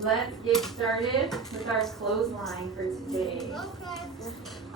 Let's get started with our clothesline for today. Okay.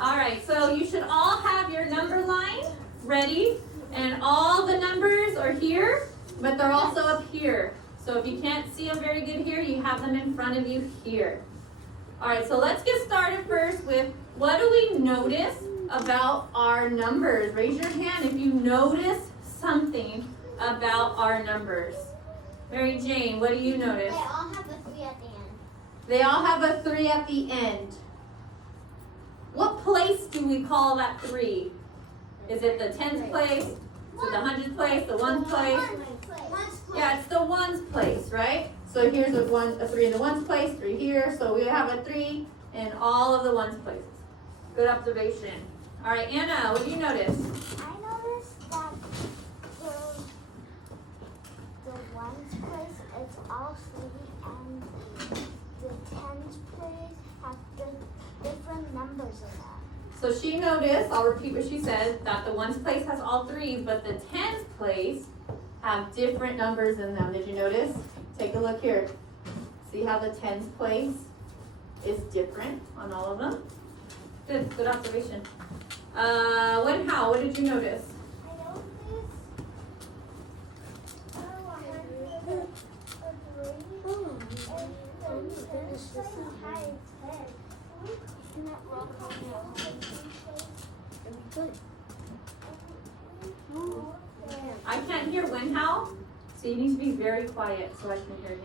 All right, so you should all have your number line ready, and all the numbers are here, but they're also up here. So if you can't see them very good here, you have them in front of you here. All right, so let's get started first with what do we notice about our numbers? Raise your hand if you notice something about our numbers. Mary Jane, what do you notice? They all have a 3 at the end. They all have a 3 at the end. What place do we call that 3? Is it the 10th place? Is it the 100th place? The 1st place? Yeah, it's the ones place, right? So here's a 3 in the ones place, 3 here. So we have a 3 in all of the ones places. Good observation. All right, Anna, what do you notice? I noticed that the ones place is all 3 and the 10th place have different numbers in that. So she noticed, I'll repeat what she said, that the ones place has all 3s, but the 10th place have different numbers in them. Did you notice? Take a look here. See how the 10th place is different on all of them? Good observation. How? What did you notice? I noticed I can't hear when how, so you need to be very quiet so I can hear him.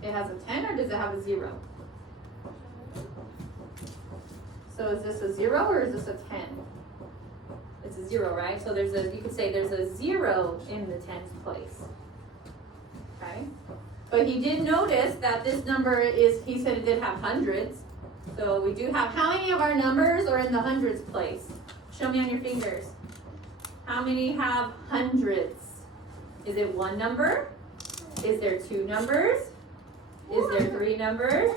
It has a 10 or does it have a 0? So is this a 0 or is this a 10? It's a 0, right? So you could say there's a 0 in the 10th place. Okay? But he did notice that this number he said it did have hundreds. So we do have, how many of our numbers are in the hundreds place? Show me on your fingers. How many have hundreds? Is it 1 number? Is there 2 numbers? Is there 3 numbers?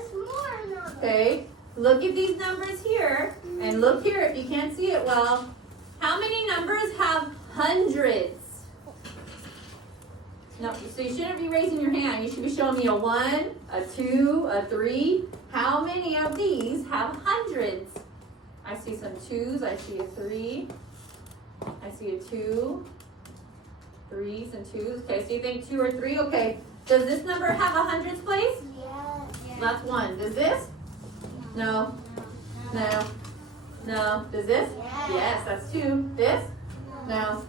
Okay, look at these numbers here, and look here if you can't see it well. How many numbers have hundreds? No, so you shouldn't be raising your hand. You should be showing me a 1, a 2, a 3. How many of these have hundreds? I see some 2s. I see a 3. I see a 2. 3s and 2s. Okay, so you think 2 or 3? Okay. Does this number have a hundreds place? Yeah. That's 1. Does this? No. No. No. Does this? Yes, that's 2. This? No.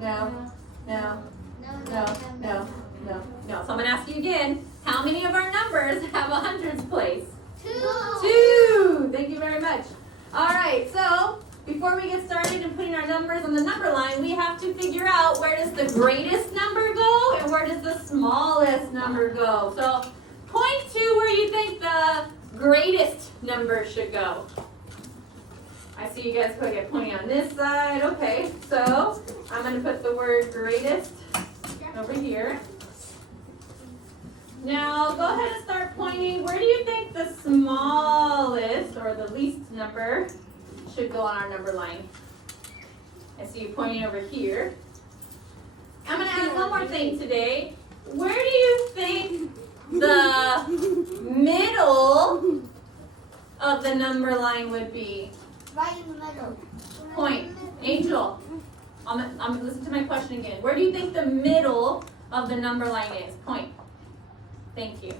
No. No. No. No. No. No. So I'm going to ask you again. How many of our numbers have a hundreds place? 2. Thank you very much. All right. So before we get started in putting our numbers on the number line, we have to figure out where does the greatest number go and where does the smallest number go. So point to where you think the greatest number should go. I see you guys pointing on this side. Okay, so I'm going to put the word greatest over here. Now go ahead and start pointing. Where do you think the smallest or the least number should go on our number line? I see you pointing over here. I'm going to add one more thing today. Where do you think the middle of the number line would be? Right in the middle. Point. Angel, I'm going to listen to my question again. Where do you think the middle of the number line is? Point. Thank you.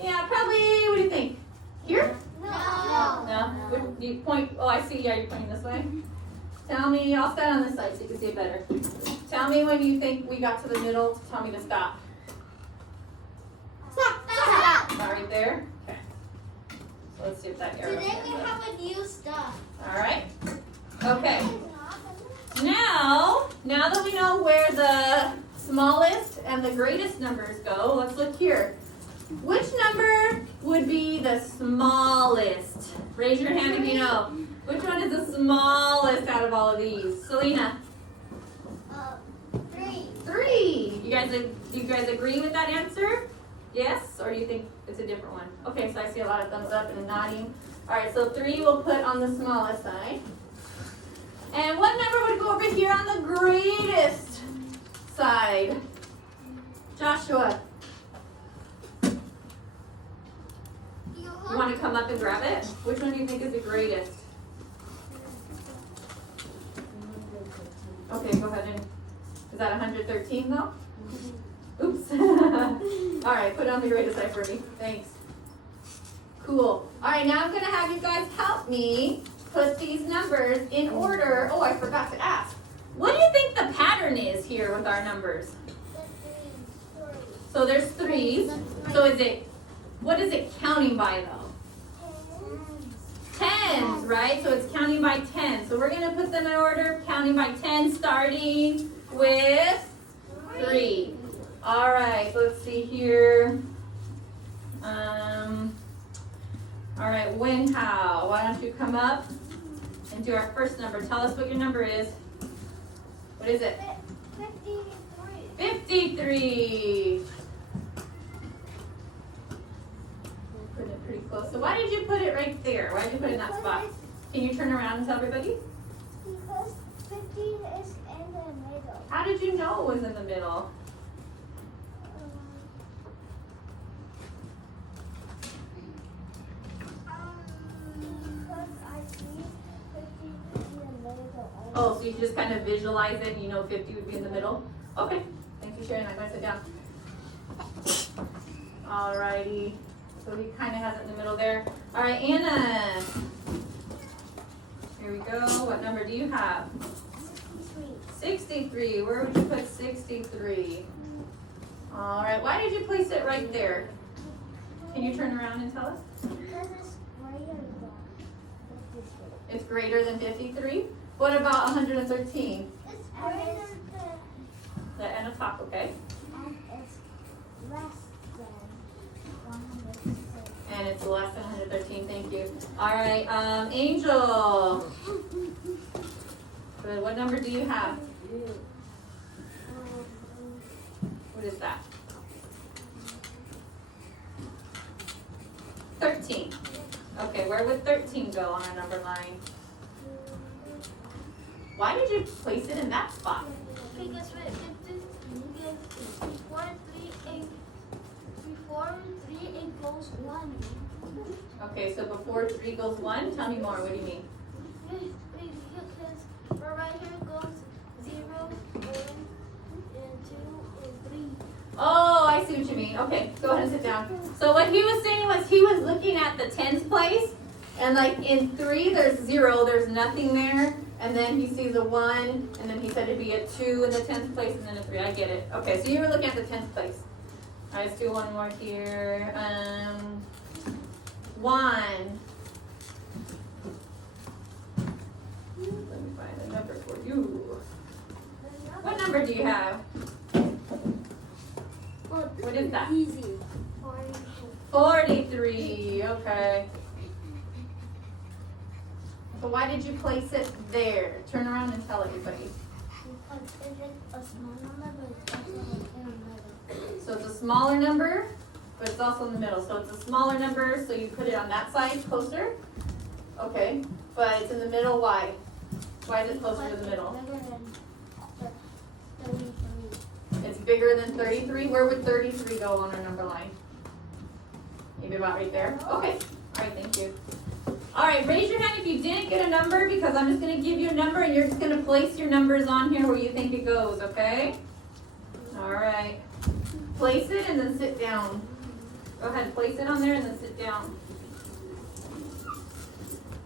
Yeah, probably, what do you think? Here? No. No? Would you point, oh, I see, yeah, you're pointing this way. Tell me, I'll stand on this side so you can see it better. Tell me when you think we got to the middle, tell me to stop. Stop. Not right there? Okay. So let's see if that arrow. Today we have a new stuff. All right. Okay. Now that we know where the smallest and the greatest numbers go, let's look here. Which number would be the smallest? Raise your hand if you know. Which one is the smallest out of all of these? Selena? 3. 3. You you guys agree with that answer? Yes, or do you think it's a different one? Okay, so I see a lot of thumbs up and nodding. All right, so 3 we'll put on the smallest side. And what number would go over here on the greatest side? Joshua, you want to come up and grab it? Which one do you think is the greatest? Okay, go ahead and, is that 113 though? Oops. All right, put it on the greatest side for me. Thanks. Cool. All right, now I'm going to have you guys help me put these numbers in order. Oh, I forgot to ask. What do you think the pattern is here with our numbers? So there's 3s. So what is it counting by though? Tens, right? So it's counting by 10. So we're going to put them in order, counting by 10, starting with 3. All right, let's see here. All right, Wenhao, why don't you come up and do our first number. Tell us what your number is. What is it? 53. 53. Put it pretty close. So why did you put it right there? Why did you put it in that spot? Can you turn around and tell everybody? Because 50 is in the middle. How did you know it was in the middle? Because I see 50 in the middle. Oh, so you just kind of visualize it and you know 50 would be in the middle? Okay. Thank you, Sharon. I'm going to sit down. Alrighty. So he kind of has it in the middle there. All right, Anna. Here we go. What number do you have? 63. Where would you put 63? All right. Why did you place it right there? Can you turn around and tell us? Because it's greater than 53. It's greater than 53? What about 113? It's greater than. The and a top, okay? And it's less than 106. And it's less than 113, thank you. All right, Angel. Good. What number do you have? What is that? 13. Okay, where would 13 go on our number line? Why did you place it in that spot? Because before 3 it goes 1. Okay, so before 3 goes 1, tell me more. What do you mean? Because right here goes 0, 1, and 2, and 3. Oh, I see what you mean. Okay, go ahead and sit down. So what he was saying was he was looking at the tens place, and like in 3 there's 0, there's nothing there, and then he sees a 1, and then he said it'd be a 2 in the 10th place, and then a 3. I get it. Okay, so you were looking at the 10th place. All right, let's do one more here. 1. Let me find a number for you. What number do you have? What is that? Easy. 43, okay. So why did you place it there? Turn around and tell everybody. Because it's a small number, but it's also in the middle. So it's a smaller number, but it's also in the middle. So it's a smaller number, so you put it on that side closer. Okay, but it's in the middle, why? Why is it closer to the middle? It's bigger than 33. Where would 33 go on our number line? Maybe about right there? Okay, all right, thank you. All right, raise your hand if you didn't get a number, because I'm just going to give you a number and you're just going to place your numbers on here where you think it goes, okay? All right. Place it and then sit down. Go ahead, place it on there and then sit down.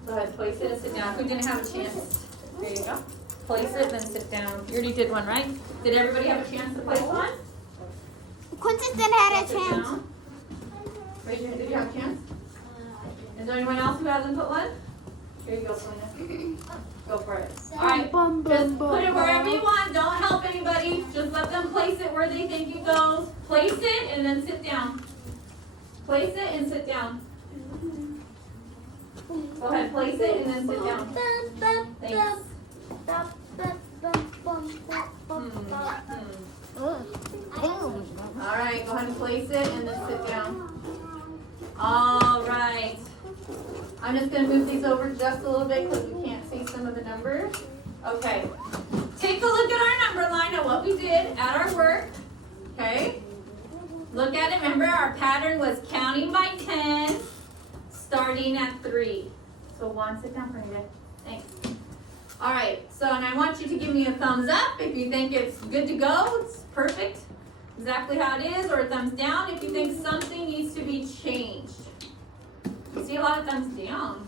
Go ahead, place it and sit down. Who didn't have a chance? There you go. Place it, then sit down. You already did one, right? Did everybody have a chance to place one? Quintus didn't have a Sit chance. down. Raise your hand. Did you have a chance? Is there anyone else who hasn't put one? Here you go, Selena. Go for it. All right. Just put it wherever you want. Don't help anybody. Just let them place it where they think it goes. Place it and then sit down. Place it and sit down. Go ahead. Place it and then sit down. Thanks. I right, go ahead and place it and then sit down. All right. I'm just going to move these over just a little bit because we can't see some of the numbers. Okay. Take a look at our number line of what we did at our work. Okay. Look at it. Remember, our pattern was counting by 10, starting at 3. So 1, sit down for a minute. Thanks. All right. So, and I want you to give me a thumbs up if you think it's good to go. It's perfect. Exactly how it is, or a thumbs down if you think something needs to be changed. I see a lot of thumbs down.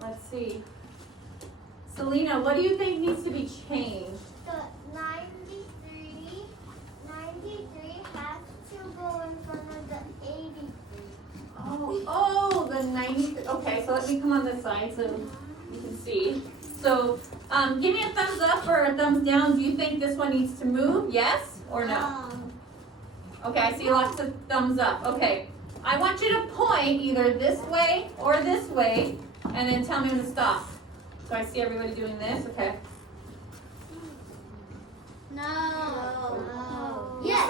Let's see. Selena, what do you think needs to be changed? The 93 has to go in front of the 83. Oh, the 90. Okay, so let me come on this side so you can see. So, give me a thumbs up or a thumbs down. Do you think this one needs to move? Yes or no? Okay, I see lots of thumbs up. Okay, I want you to point either this way or this way, and then tell me when to stop. So I see everybody doing this. Okay. No. Yes.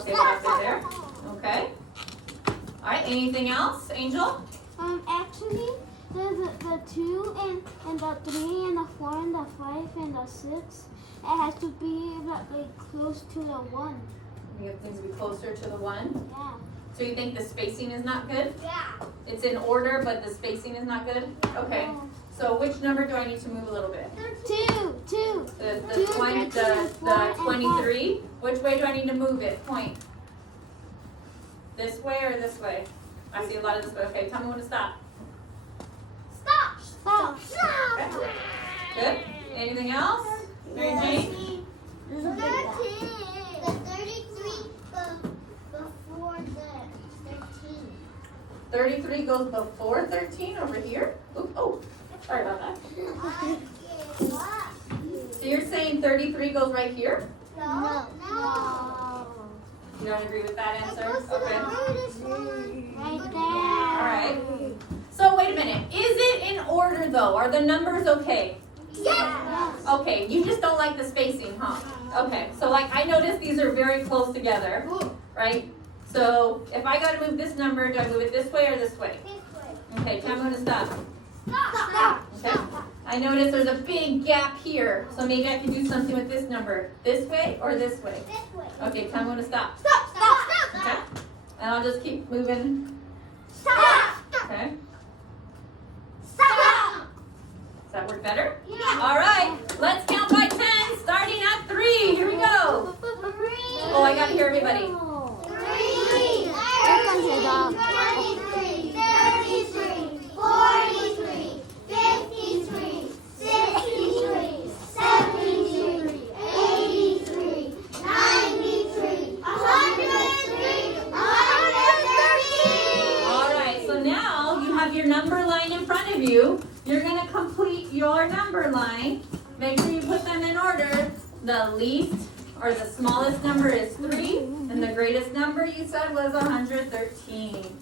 Okay, that's it there. Okay. All right. Anything else, Angel? Actually, the 2 and the 3 and the 4 and the 5 and the 6, it has to be like close to the 1. You have things to be closer to the 1. Yeah. So you think the spacing is not good? Yeah. It's in order, but the spacing is not good? Okay. So which number do I need to move a little bit? 2. The 2, 23? Which way do I need to move it? Point. This way or this way? I see a lot of this way. Okay, tell me when to stop. Stop. Okay. Good. Anything else? Mary Jane? The 33 before the 13. 33 goes before 13 over here? Oop, oh, sorry about that. So you're saying 33 goes right here? No. You don't agree with that answer? Okay. Right there. All right. So wait a minute. Is it in order though? Are the numbers okay? Yes. Okay, you just don't like the spacing, huh? Okay, so like I noticed these are very close together, right? So if I gotta move this number, do I move it this way or this way? Okay, tell me when to stop. Stop. Okay. I notice there's a big gap here, so maybe I can do something with this number. This way or this way? This way. Okay, tell me when to stop. Stop. Okay. And I'll just keep moving. Stop. Okay. Stop. Does that work better? Yeah. All right, let's count by 10, starting at 3. Here we go. Oh, I gotta hear everybody. 3, 33, 43, 53, 63, 73, 83, 93, 103, 113. All right, so now you have your number line in front of you. You're going to complete your number line. Make sure you put them in order. The least or the smallest number is 3, and the greatest number you said was 113.